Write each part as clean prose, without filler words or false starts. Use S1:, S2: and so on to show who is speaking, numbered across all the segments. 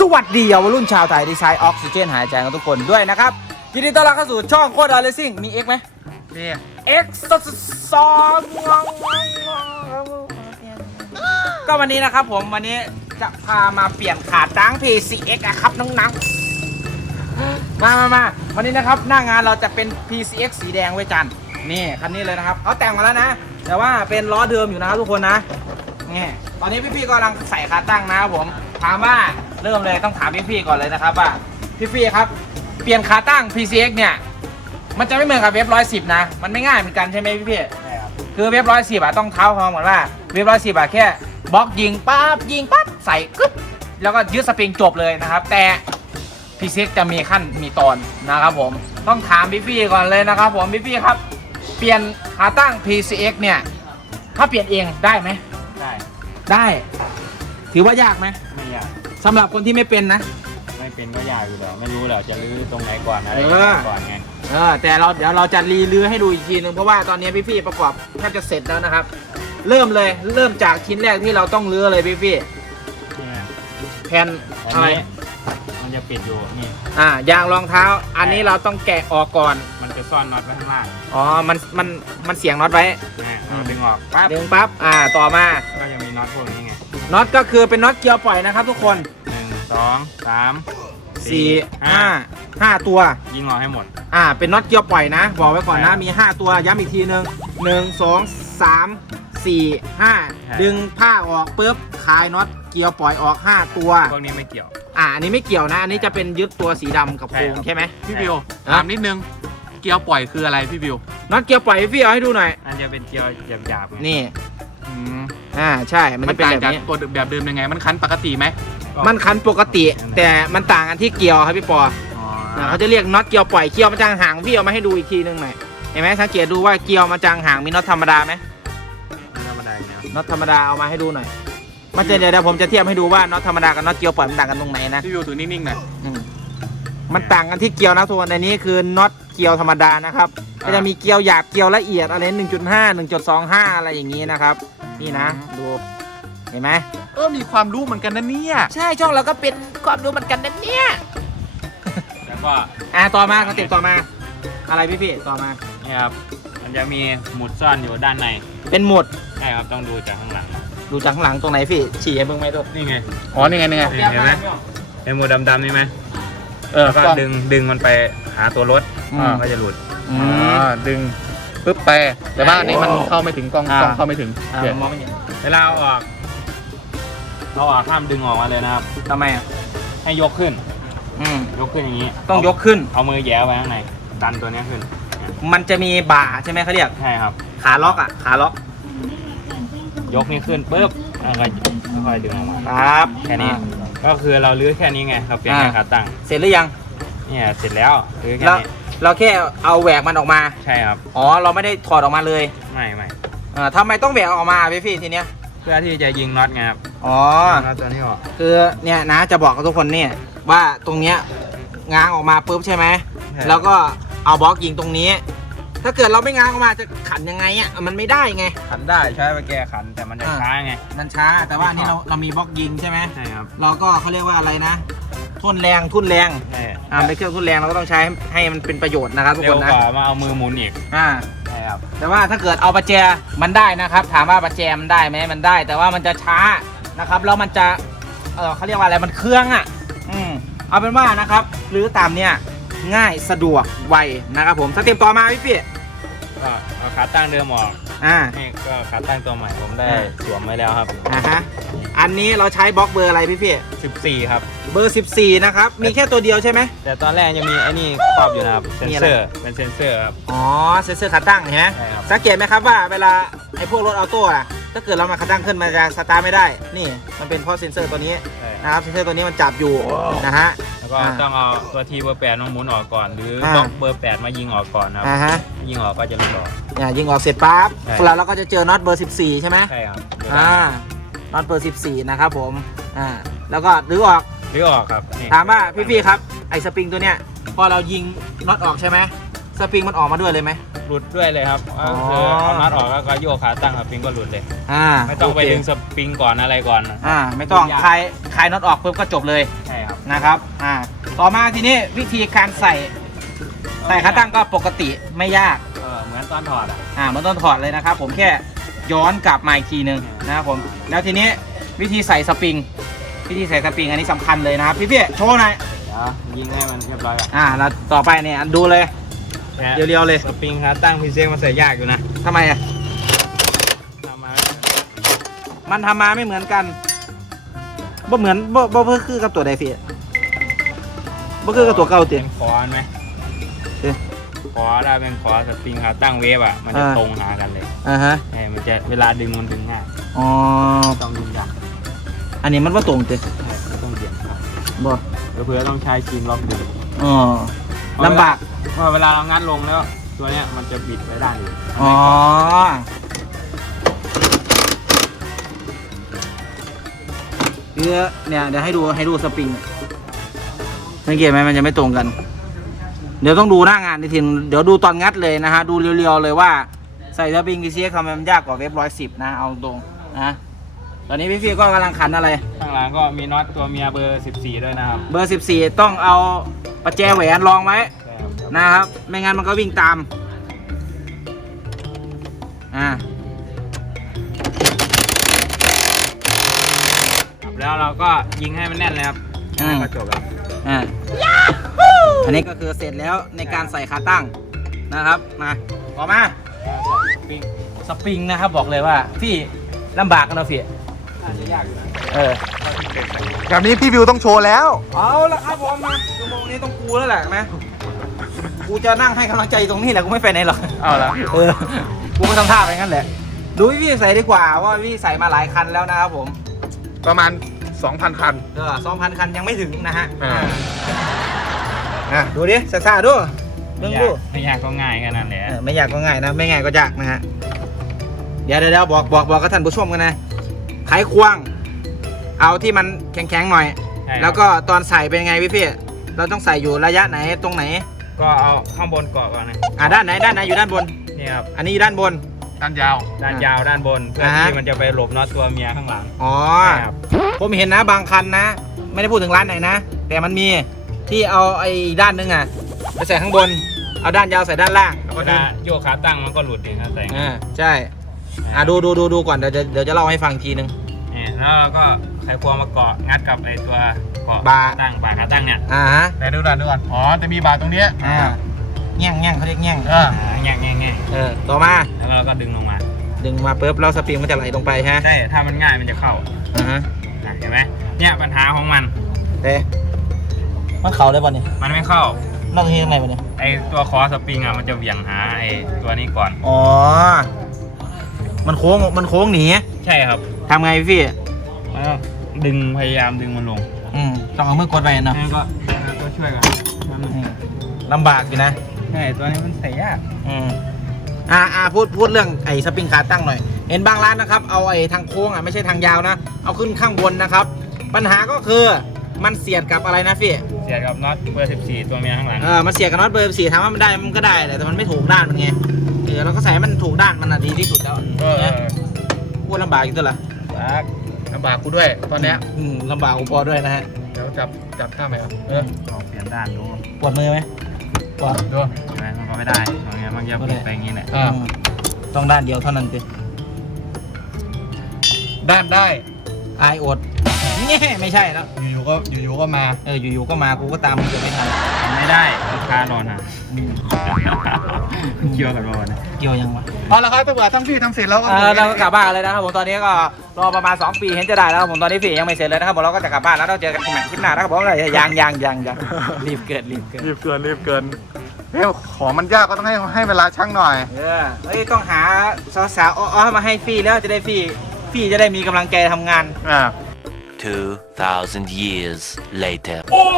S1: สวัสดีเยาวรุ่นชาวไทยดีไซน์ออกซิเจนหายใจกันทุกคนด้วยนะครับยินดีต้อนรับเข้าสู่ช่องโคตรเลซิ่งมี X ไหม
S2: มี
S1: X ซอนก็วันนี้นะครับผมวันนี้จะพามาเปลี่ยนขาตั้ง PCX นะครับน้องๆมาวันนี้นะครับหน้างานเราจะเป็น PCX สีแดงไว้จันนี่คันนี้เลยนะครับเขาแต่งมาแล้วนะแต่ว่าเป็นล้อเดิมอยู่นะครับทุกคนนะนี่ตอนนี้พี่ๆกำลังใส่ขาตั้งนะครับผมถามว่าเริ่มเลยต้องถามพี่ๆก่อนเลยนะครับว่าพี่ๆครับเปลี่ยนขาตั้ง PCX เนี่ยมันจะไม่เหมือนกับเว็บ110นะมันไม่ง่ายเหมือนกันใช่ไหมพี่ๆใช่ครับคือเว็บ110ต้องเท้าความเหมือนว่าเว็บ110แค่บล็อกยิงปั๊บใส่กึ๊บแล้วก็ยึดสปริงจบเลยนะครับแต่ PCX จะมีขั้นมีตอนนะครับผมต้องถามพี่ๆก่อนเลยนะครับผมพี่ๆครับเปลี่ยนขาตั้ง PCX เนี่ยถ้าเปลี่ยนเองได้ไหมได้ถือว่ายากไหม
S2: ไม่ยาก
S1: สำหรับคนที่ไม่เป็นนะ
S2: ไม่เป็นก็ยากอยู่แล้วไม่รู้แล้วจะรื้อตรงไหนก่อนอะไรก่อนไง
S1: แต่เดี๋ยวเราจะรื้อให้ดูอีกทีนึงเพราะว่าตอนนี้พี่ๆประกอบแทบจะเสร็จแล้วนะครับเริ่มจากชิ้นแรกที่เราต้องรื้อเลยพี่ๆแผ่นอะไร
S2: มันจะปิดอยู่นี่
S1: ยางรองเท้าอันนี้เราต้องแกะออกก่อน
S2: มันจะซ่อนน็อตไว้ข้างล่าง
S1: อ๋อมันเสียงน็อตไว้
S2: ดึงออก
S1: ปั๊บต่อมา
S2: ก็จะมีน็อตพวกนี้ไง
S1: น็อตก็คือเป็นน็อตเกียร์ปล่อยนะครับทุกคน
S2: 1 2 3 4
S1: 5ตัว
S2: ยิงออกให้หมด
S1: เป็นน็อตเกียร์ปล่อยนะบอกไว้ก่อนนะมี5ตัวย้ำอีกทีนึง1 2 3 4 5ดึงผ้าออกปุ๊บคลายน็อตเกียร์ปล่อยออก5ตัว
S2: พวกนี้ไม่เกี่ยว
S1: อันนี้ไม่เกี่ยวนะอันนี้จะเป็นยึดตัวสีดำกับโครงใช่ไหม
S3: พี่บิวถามนิดนึงเกียร์ปล่อยคืออะไรพี่บิว
S1: น็อตเกียร์ปล่อยพี่เอาให้ดูหน่อย
S2: อันจะเป็นเกียร์หยาบ
S1: ๆนี่ใช่มันจะเป็นแบบนี้
S3: ตัวแบบเดิมยังไงมันคันปกติไหม
S1: มันคันปกติแต่มันต่างกันที่เกียร์ครับพี่ปอเขาจะเรียกน็อตเกียร์ปล่อยเกียร์มาจางห่างพี่เอามาให้ดูอีกทีนึงหน่อยเห็นไหมสังเกตดูว่าเกียร์มาจางห่างมีน็อตธรรมดาไหม
S2: ธรรมดา
S1: น็อตธรรมดาเอามาให้ดูหน่อยมันจะเดี๋ยวผมจะเทียบให้ดูว่าน็อตธรรมดากับน็อตเกียร์ปล่อยมันต่างกันตรงไหนนะ
S3: พี่บิวถือนิ่งๆหน่อย
S1: มันต่างกันที่เกียร์นะส่วนในนี้คือน็อตเกียร์ธรรมดานะครับก็จะมีเกียร์หยาบเกียร์ละเอียดอะไร 1.5 1.25 อะไรอย่างนี้นะครับนี่นะดูเห็นไหม
S3: มีความรู้เหมือนกันนะเนี่ย
S1: ใช่ช่องเราก็เป็นความรู้เหมือนกันนะเนี่ย
S2: แล้วก็
S1: ต่อมาสเต็ปต่อมาอะไรพี่ต่อมา
S2: เนี่ยครับมันจะมีหมุดซ่อนอยู่ด้านใน
S1: เป็นหมุด
S2: ใช่ครับต้องดูจากข้างหลัง
S1: ตรงไหนพี่ฉี่ให้เบิ่งไหมลูก
S2: นี่ไง
S1: นี่ไง
S2: เห็นไหมไอ้หมุดดำๆนี่ไหมก็ดึงมันไปหาตัวรถก็จะหลุด
S3: ดึงปึ๊บไปแต่ว่านี่มันเข้าไม่ถึงกล้องเข้าไม่ถึง
S1: มองไม่เห็น
S2: เวลาเอาออกห้ามดึงออกมาเลยนะครับ
S1: ทำไม
S2: ให้ยกขึ้นอย่างนี้
S1: ต้องยกขึ้น
S2: เอามือแย่ไว้ข้างในดันตัวนี้ขึ้น
S1: มันจะมีบ่าใช่ไหมเขาเรียก
S2: ใช่ครับ
S1: ขาล็อกขาล็อก
S2: ยกนี่ขึ้นปุ๊บแล้วก็ค่อยดึงออกมา
S1: ครับ
S2: แค่นี้ก็คือเราลื้อแค่นี้ไงเราเปลี่ยนแค่ขาตั้ง
S1: เสร็จหรือยัง
S2: เนี่ยเสร็จแล้วลื้อแค่นี้
S1: เราแค่เอาแหวกมันออกมา
S2: ใช่ครับ
S1: เราไม่ได้ถอดออกมาเลย
S2: ไม่
S1: ทำไมต้องแหวกออกมาพี่ทีเนี้ย
S2: เพื่อที่จะยิงน็อตไงครับน็อตตัวนี้ออก
S1: คือเนี่ยนะจะบอกกับทุกคนเนี่ยว่าตรงเนี้ยง้างออกมาปุ๊บใช่ไหมแล้วก็เอาบล็อกยิงตรงนี้ถ้าเกิดเราไม่ง้างออกมาจะขันยังไงมันไม่ได้ไง
S2: ขันได้ใช้ไปแก้ขันแต่มันจะช้าไง
S1: มันช้าแต่ว่านี่เรามีบล็อกยิงใช่ไหม
S2: ใช่ครับ
S1: เราก็เขาเรียกว่าอะไรนะทุ่นแรงเป็นเครื่องทุ่นแรงเราก็ต้องใช้ให้มันเป็นประโยชน์นะครับทุกคนนะ
S2: เร็วกว่ามาเอามือหมุนอีก
S1: ใช่ครับแต่ว่าถ้าเกิดเอาประแจมันได้นะครับถามว่าประแจมันได้ไหมมันได้แต่ว่ามันจะช้านะครับแล้วมันจะเขาเรียกว่าอะไรมันเครื่องเอาเป็นว่านะครับหรือตามเนี่ยง่ายสะดวกไวนะครับผมสเต็ปต่อมาพี่
S2: เอาขาตั้งเดิมออกนี่ก็ขาตั้งตัวใหม่ผมได้สวมไว้แล้วครับ
S1: อันนี้เราใช้บล็อกเบอร์อะไรพี่
S2: 14ครับ
S1: เบอร์14นะครับมีแค่ตัวเดียวใช่ไหม
S2: แต่ตอนแรกยังมีไอ้นี่ครอบอยู่นะครับเซนเซอร์เป็นเซนเซอร์ครับ
S1: เซนเซอร์ขาตั้งใช่ไหมสังเกตไหมครับว่าเวลาไอ้พวกรถออโต้ถ้าเกิดเรามาขาตั้งขึ้นมันจะสตาร์ทไม่ได้นี่มันเป็นเพราะเซนเซอร์ตัวนี้นะครับเซนเซอร์ตัวนี้มันจับอยู่นะฮะ
S2: แล้วก็ต้องเอาตัวทีเบอร์8มาหมุนออกก่อนหรือบล็อกเบอร์8มายิงออกก่อนครับยิงออกก็จะหลุดออก
S1: ยิงออกเสร็จปั๊บเราก็จะเจอน็อตเบอร์14ใช่ไหม
S2: ใช่ครับ
S1: น็อตเบอร์14นะครับผมแล้วก็รื้ออ
S2: อกครับ
S1: ถามว่าพี่ครับไอ้สปริงตัวเนี้ยพอเรายิงน็อตออกใช่ไหมสปริงมันออกมาด้วยเลยไหม
S2: หลุดด้วยเลยครับคือเอาน็อตออกแล้วก็โยกขาตั้งสปริงก็หลุดเลยไม่ต้องไปดึงสปริงก่อนอะไรก่อน
S1: ไม่ต้องคลายน็อตออกปุ๊บก็จบเลย
S2: ใช่ครับ
S1: นะครับต่อมาทีนี้วิธีการใส่ขาตั้งก็ปกติไม่ยาก
S2: เหมือนตอนถอด
S1: เหมือนตอนถอดเลยนะครับผมแค่ย้อนกลับมาอีกทีนึงนะครับผมแล้วทีนี้วิธีใส่สปริงอันนี้สำคัญเลยนะครับพี่โชว์หน่อย
S2: ยิงให้มันเรียบร้อยก่อน
S1: แล้วต่อไปเนี่ยดูเลยเรียวๆเลย
S2: สปริงขาตั้งพีเซ็กมันใส่ยากอยู่นะ
S1: ทำไมอ่ะ
S2: ทำมา
S1: มันทำมาไม่เหมือนกันบ่เหมือนบ่เพื่อคือกับตัวใดสิบ่คือกับตัวเก่าติ
S2: เป็นคอไหม
S1: เอ๊ะ
S2: คอถ้าเป็นคอสปริงขาตั้งเวฟอ่ะมันจะตรงหากันเลย
S1: ฮะ
S2: มันจะเวลาดึงมันดึงง่าย
S1: อ๋อ
S2: ต้องดึงยาก
S1: อันนี้มันว่าตรงติ
S2: ต้องเบี่ยงครับ
S1: บ่
S2: เพื่อต้องใช้ครีมล็อกดึง
S1: อ๋อลำบาก
S2: เพราะเวลาเรางัดลงแล้วตัวเนี้ยมันจะบิดไปด้านอื่น
S1: อ๋อเนี่ยเดี๋ยวให้ดูสปริงสังเกตไหมมันจะไม่ตรงกัน เดี๋ยวต้องดูหน้างานทีทีเดี๋ยวดูตอนงัดเลยนะฮะดูเรียวๆเลยว่าใส่สปริง PCX ทำไมมันยากกว่าเว็บ110นะเอาตรงนะตอนนี้พี่ก็กำลังขันอะไร
S2: ข้างหลังก็มีน็อตตัวเมียเบอร์ 14 ด้วยนะครับ
S1: เบอร์ 14 ต้องเอาประแจแหวนรองไว้
S2: ใช่ครับ
S1: นะครับไม่งั้นมันก็วิ่งตาม
S2: แล้วเราก็ยิงให้มันแน่นเลยครับก็จบแล้ว
S1: อันนี้ก็คือเสร็จแล้วในการใส่ขาตั้งนะครับมาต่อมาสปริงนะครับบอกเลยว่าพี่ลำบากกันเนาะพี่
S2: น่าจะยากอยู่นะ
S3: แบบนี้พี่วิวต้องโชว์แล้ว
S1: เอาละครับผมมาชั่วโมงนี้ต้องกูแล้วแหละไหมกูจะนั่งให้กำลังใจตรงนี้แหละกูไม่ไปไหนหรอก
S3: เอาละ
S1: กูก็ทำท่าไปงั้นแหละดูพี่ใส่ดีกว่าว่าพี่ใส่มาหลายคันแล้วนะครับผม
S3: ประมาณ 2,000 คัน
S1: 2,000 คันยังไม่ถึงนะฮะ
S3: อ่า
S1: ดูดิซ่าๆดูเรื่องดู
S2: ไม่ยากก็ง่ายแค่นั้นแหละ
S1: ไม่อยากก็ง่ายนะไม่ง่ายก็ยากนะฮะเดี๋ยวบอกกับท่านผู้ชมกันนะไขควงเอาที่มันแข็งๆหน่อย แล้วก็ตอนใส่เป็นไงพี่เราต้องใส่อยู่ระยะไหนตรงไหน
S2: ก็เอาข้างบนเกาะก่อนนะ
S1: ด้านไหนอยู่ด้านบน
S2: นี่ครับ
S1: อันนี้อยู่ด้านบน
S3: ด้านยาว
S2: ด้านยาวด้านบนเพื่อที่มันจะไปหลบน็อตตัวเมียข้างหลัง
S1: อ๋อ
S2: ครับ
S1: ผมเห็นนะบางคันนะ ไม่ได้พูดถึงร้านไหนนะ แต่มันมีที่เอาไอ้ด้านนึงอ่ะไปใส่ข้างบน เอาด้านยาวใส่ด้านล่าง
S2: เวลาโยกขาตั้งมันก็หลุดเองครับใส่
S1: ใช่ดูก่อนเดี๋ยวจะเล่าให้ฟังทีนึง
S2: นี่แล้วเราก็ไขควงมาเกาะงัดกับไอ้ตัวเกาะ
S1: บาร์
S2: ตั้งบาร์ขาตั้งเนี่ย
S3: แต่ดูก่อนอ๋อจะมีบาร์ตรงเนี้ย
S1: แง่งเขาเรียกแง่ง
S2: แง่
S1: ต่อมา
S2: แล้วเราก็ดึงลงมา
S1: ดึงมาปุ๊บแล้วสปริงมันจะไหลลงไปใช่ไหม
S2: ใช่ถ้ามันง่ายมันจะเข้าเห็นไหมเนี่ยปัญหาของมัน
S1: มันเข่าได้ป่ะเนี่ย
S2: มันไม่เข้า
S1: นอกจากนี้ยังไงป่ะเนี่ย
S2: ไอ้ตัวคอสปริงอ่ะมันจะเหวี่ยงหาไอ้ตัวนี้ก่อน
S1: อ๋อมันโค้งหนี
S2: ใช่ครับ
S1: ทำไงพี่
S2: แล้วดึงพยายามดึงมันลง
S1: ต้องเอามือกดไปเนาะ
S2: แล้วก็ตัวช่วยกัน
S1: ลำบากอยู่นะ
S2: ใช่ตัวนี้มันใส่ยาก
S1: พูดเรื่องไอ้สปริงขาตั้งหน่อย เห็นบางร้านนะครับเอาไอ้ทางโค้งไม่ใช่ทางยาวนะเอาขึ้นข้างบนนะครับปัญหาก็คือมันเสียดกับอะไรนะพี่
S2: เสียกับน็อตเบอร์ 14 ตัวเมียข้างหลัง
S1: มันเสียดกับน็อตเบอร์4ถามว่ามันได้มันก็ได้แต่มันไม่ถูกด้านมันไงเราก็ใส่ให้มันถูกด้านมันดีที่สุดแล้วพูดลำบากอยู่ตัวละ
S3: ลำบากกูด้วยตอนเนี้ย
S1: ลำบากอุปกรณ์ด้วยนะฮะ
S3: เดี๋ยวจับท่าไหมครับ
S2: ลองเปลี่ยนด้านดู
S1: ปวดมือไหมปวด
S3: ดู
S2: เห็นไหมมันก็ไม่ได้ตรงนี้มันจะปิดไปอย่างนี้แหละ
S1: ต้องด้านเดียวเท่านั้นสิ
S3: ด้านได้
S1: อายอดเนี่ยไม่ใช่แล้ว
S3: อยู่ๆก็มา
S1: อยู่ๆก็มากูก็ตามมึงจะไม่ทัน
S2: ทำไม่ได้ลูกค้ารอนอ่ะเกี่ยวกับรอน
S1: เกี่ยวยังวะ
S3: เอาละครับถ้าเกิดทั้งพี่ทำเสร็จแล้วก็
S1: เราก็กลับบ้านเลยนะครับผมตอนนี้ก็รอประมาณ2 ปีเห็นจะได้แล้วครับผมตอนนี้พี่ยังไม่เสร็จเลยนะครับผมเราก็จะกลับบ้านแล้วเราเจอกันที่ไหนคลิปหน้านะครับผมยังรีบเกิน
S3: รีบเกินของมันยากก็ต้องให้เวลาช่างหน่อย
S1: ต้องหาสาวๆอ้อมาให้ฟรีแล้วจะได้ฟรีจะได้มีกำลังใจทำงาน
S4: 2,000 years later.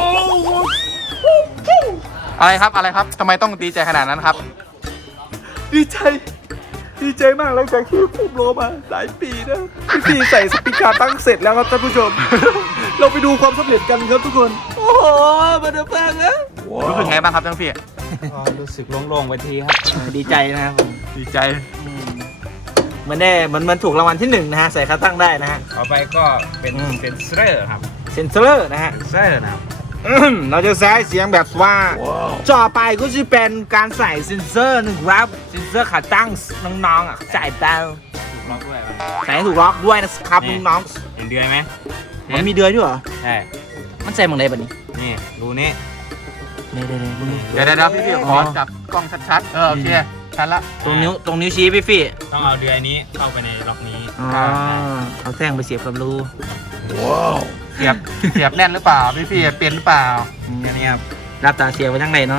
S3: อะไรครับทำไมต้องดีใจขนาดนั้นครับ
S5: ดีใจมากหลังจากที่ผมรอมาหลายปีนะพี่ใส่สปริงขาตั้งเสร็จแล้วครับท่านผู้ชม เราไปดูความสำเร็จกันครับทุกคน โอ้โหมาเดือดแพงนะ
S3: รู้สึกไงบ้างครับทั้งพี่
S2: รู้สึกโล่งๆไปทีครับ
S1: ดีใจนะครับผม
S3: ดีใจ
S1: มันถูกรางวัลที่1นะฮะใส่ขาตั้งได้นะฮะ
S2: ต่อไปก็เป็นเซนเซอร์ครับ
S1: เซนเซอร์นะฮะ
S2: ใช่เลยนะครับ
S1: เราจะใช้เสียงแบบว่าต่อไปก็จะเป็นการใส่เซนเซอร์นะครับเซนเซอร์ขาตั้งน้องๆอ่ะใส่เบา
S2: ถูกล็อกด้วยป่ะ
S1: ใส่ให้ถูกล็อกด้วยนะครับน้อง
S2: เห็นเดือยไหม
S1: ๆมันมีเดือยด้วยเหรอ
S2: ใช่
S1: มันใส่หมดเลยแบบนี้
S2: นี่รูนี้
S1: เดี๋ยวมึง
S3: เดี๋ยวพี่ขอจับกล้องชัดๆโอเคชัดละ
S1: ตรงนิ้วชี้พี่ฟี่
S2: ต้องเอาเดือยนี้เข้าไปในล็อกนี้
S1: เอาแท่งไปเสียบกับรู
S3: เสียบแน่นหรือเปล่าพี่เป็นหรือเปล่า
S1: แค่นี้ครับรับตาเสียบไว้ทั้งในเนาะ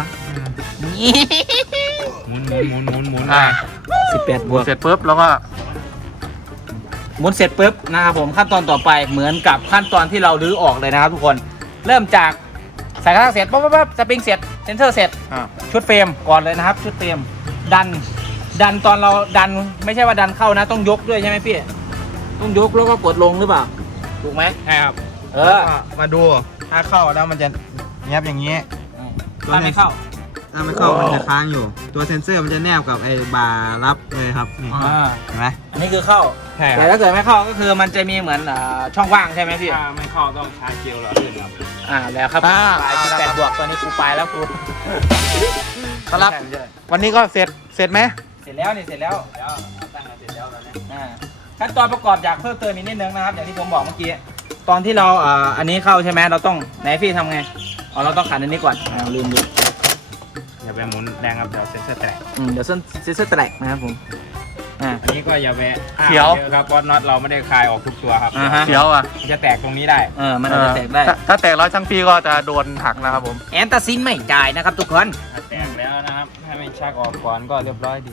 S2: หมุน
S3: อ่า
S1: 18 บวก
S3: เสร็จปุ๊บแล้วก็
S1: หมุนเสร็จปุ๊บนะครับผมขั้นตอนต่อไปเหมือนกับขั้นตอนที่เรารื้อออกเลยนะครับทุกคนเริ่มจากใส่กระทะเสร็จปั๊บสปริงเสร็จเซนเซอร์เสร็จ ชุดเฟรมก่อนเลยนะครับชุดเฟรมดันตอนเราดันไม่ใช่ว่าดันเข้านะต้องยกด้วยใช่ไหมพี่ต้องยกแล้วก็กดลงหรือเปล่าถูกไหม
S2: ใช่ครับ
S3: มาดูถ้าเข้าแล้วมันจะเงียบอย่างนี้
S1: ถ้าไม่เข้า
S6: ถ้าไม่เข้ามันจะค้างอยู่ ตัวเซ็นเซอร์มันจะแนบกับไอ้บาร์รับเลยครับนี่ เห็นไหม
S1: อันนี้คือเข้า
S2: ใช่ค
S1: แต่
S2: รับ
S1: ถ้าเกิดไม่เข้าก็คือมันจะมีเหมือนช่องว่างใช่ไหมพี่
S2: ถ้าไม่เข้าต้องชาร์จเจลหล่อลื่นครับ
S1: แล้วครับปลาย18 บวกตอนนี้กูไปแล้วกู
S3: สำหรับวันนี้ก็เสร็จไหม
S1: เสร็จแล้วนี่เสร็จแล้วตั้งเสร็จแล้วตอนนี้ขั้นตอนประกอบอยากเพิ่มเติมอีกนิดนึงนะครับอย่างที่ผมบอกเมื่อกี้ตอนที่เราอันนี้เข้าใช่ไหมเราต้องไหนพี่ทำไงเราต้องขันอันนี้ก่อนลืม
S2: อย่าไปหมุนแรงครับเดี๋ยวเซ็นเซอร์แตก
S1: เดี๋ยวเซนเซอร์แตกนะครับผม
S2: อันนี้ก็อย่าแวะ
S3: เขียว
S2: เยอะครับเพราะน็อตเราไม่ได้คลายออกทุกตัวครับ
S3: เขียวอ่ะ
S2: มันจะแตกตรงนี้ได้
S1: มันอาจจะแตกได้
S3: ถ้าแตกแล้วช่างพี่ก็จะโดนหักนะครับผม
S1: แอนตาซินไม่จ่ายนะครับทุกคน
S2: ถ้าแตกแล้วนะครับถ้าไม่ชักออกก่อนก็เรียบร้อยดี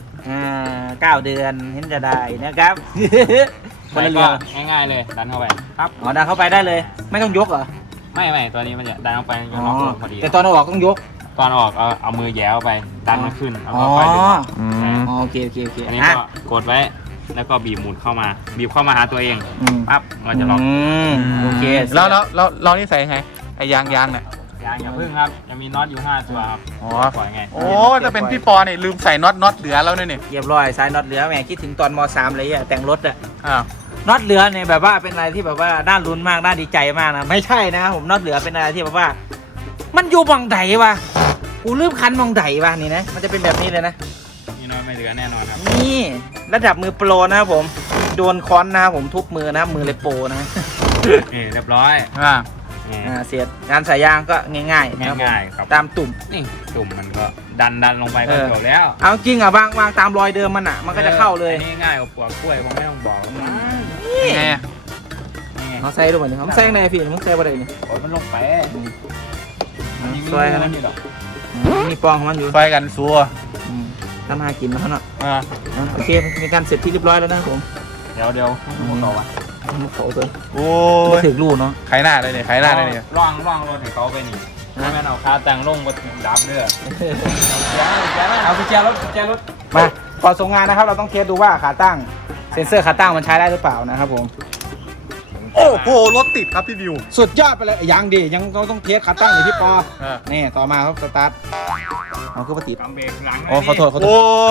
S1: 9 เดือนเห็นจะได้นะครับ
S2: ไปก็ง่ายๆเลยดันเข้าไปครับ
S1: ดันเข้าไปได้เลย ไม่ต้องยกเหรอ
S2: ไม่ตัวนี้มันจะดันเข้าไปจะล็อกลงพอดี
S1: แต่ตอนเอาออกต้องยก
S2: ตอนออกเอามือแย้วไปดันมันขึ้นแล้วก็ค่อยดึง
S1: โอเค
S2: อันนี้ก็กดไว้แล้วก็บีบหมุนเข้ามาหาตัวเองปั๊บมันจะล็อก
S1: โอเค
S3: แล้วเรานี่ใส่ไงไอ้ยางเนี่ย
S2: อย่าพึ่งครับจะมีน็อตอยู่5ตัวครับ
S3: อ๋อ
S2: ปล่อยไง
S3: โอ้จะเป็นพี่ปอเนี่ยลืมใส่น็อตเหลือแล้วเนี่ย
S1: เรียบร้อยสายน็อตเหลือแหมคิดถึงตอนม.3 เลยแต่งรถอะ
S3: อ้าว
S1: น็อตเหลือเนี่ยแบบว่าเป็นอะไรที่แบบว่าน่าลุ้นมากน่าดีใจมากนะไม่ใช่นะผมน็อตเหลือเป็นอะไรที่แบบว่า มันอยู่บังไดวะกูลืมคันบังไดวะนี่นะมันจะเป็นแบบนี้เลยนะ
S2: นี่น็อตไม่เหลือแน่นอนครับ
S1: นี่ระดับมือโปรนะครับผมโดนค้อนนะครับผมทุบมือนะครับมือเลยโปรนะ
S2: นี่เรียบร้อย
S1: เสียดงานสายยางก็ง่ายๆนะครับผม
S2: ง่ายๆครับ
S1: ตามตุ่ม
S2: นี่ตุ่มมันก็ดันลงไปก็จบแล้ว
S1: เอาจริงอ่ะวางตามรอยเดิมมันอ่ะมันก็จะเข้าเลย
S2: อันนี้ง่ายกว่าปลวกกล้วยผมไม่ต้องบอกหรอกนะ
S3: ไง
S2: นี่ไง
S1: เขาใส่ด้วยมันเขาใส่ในพี่มึงใส่บ่ได้นี่
S2: โอ้ยมันลงไปมันยัง
S1: ซอยกันนะ
S2: นี่หรอก
S1: มีปองของมันอยู่
S3: ไฟกันซัว
S1: ทำมากินมาเขาเนาะ
S3: อ่า
S1: โอเคมีการเสร็จที่เรียบร้อยแล้วนะครับผม
S2: เดี๋ยวผมต่อวะ
S1: มันโผล่เลย
S3: โอ้
S1: ไม่
S3: ย
S1: ถึงรูเนาะ
S3: ไขหน้าเลยเนี่ยไขหน้าเลยเนี่ย
S2: ร่องรถให้เขาไปนี่ถ้าแม่นเอาคาแต่งลงมาดับเด้อ
S1: เอากุญแจรถมาก่อนส่งงานนะครับเราต้องเทสดูว่าขาตั้งเซ็นเซอร์ขาตั้งมันใช้ได้หรือเปล่านะครับผม
S3: โอ้โหรถติดครับพี่บิว
S1: สุดยอดไปเลยยังดียังต้องเทสขาตั้งอยู่ที่ปอ นี่ต่อมาครับสตาร์ทเอาคือปฏิบัติ
S2: กำเบรกหลัง
S1: โอ้ขอโทษ
S3: โอ้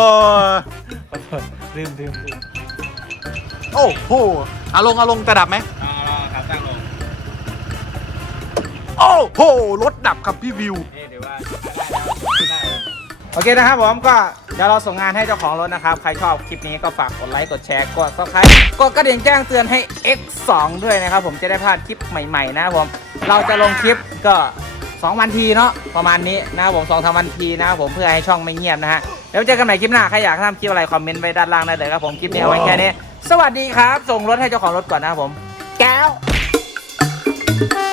S1: ลืม
S3: โอ้โหเอาลงจะดับไหม
S2: เอาขาตั้งลง
S3: โอ้โหรถดับครับพี่วิว
S2: นี่เดี๋ยวว่าได้
S1: โอเคนะครับผมก็เดี๋ยวเราส่งงานให้เจ้าของรถนะครับใครชอบคลิปนี้ก็ฝากกดไลค์กดแชร์กด Subscribe กดกระดิ่งแจ้งเตือนให้ X2 ด้วยนะครับผมจะได้พลาดคลิปใหม่ๆนะครับผมเราจะลงคลิปก็2 วันทีเนาะประมาณนี้นะครับผม2-3 วันทีนะครับผมเพื่อให้ช่องไม่เงียบนะฮะแล้วเจอกันใหม่คลิปหน้าใครอยากทำคลิปอะไรคอมเมนต์ไว้ด้านล่างได้เลยครับผมคลิปนี้เอาไว้แค่นี้สวัสดีครับส่งรถให้เจ้าของรถก่อนนะครับผมแก้ว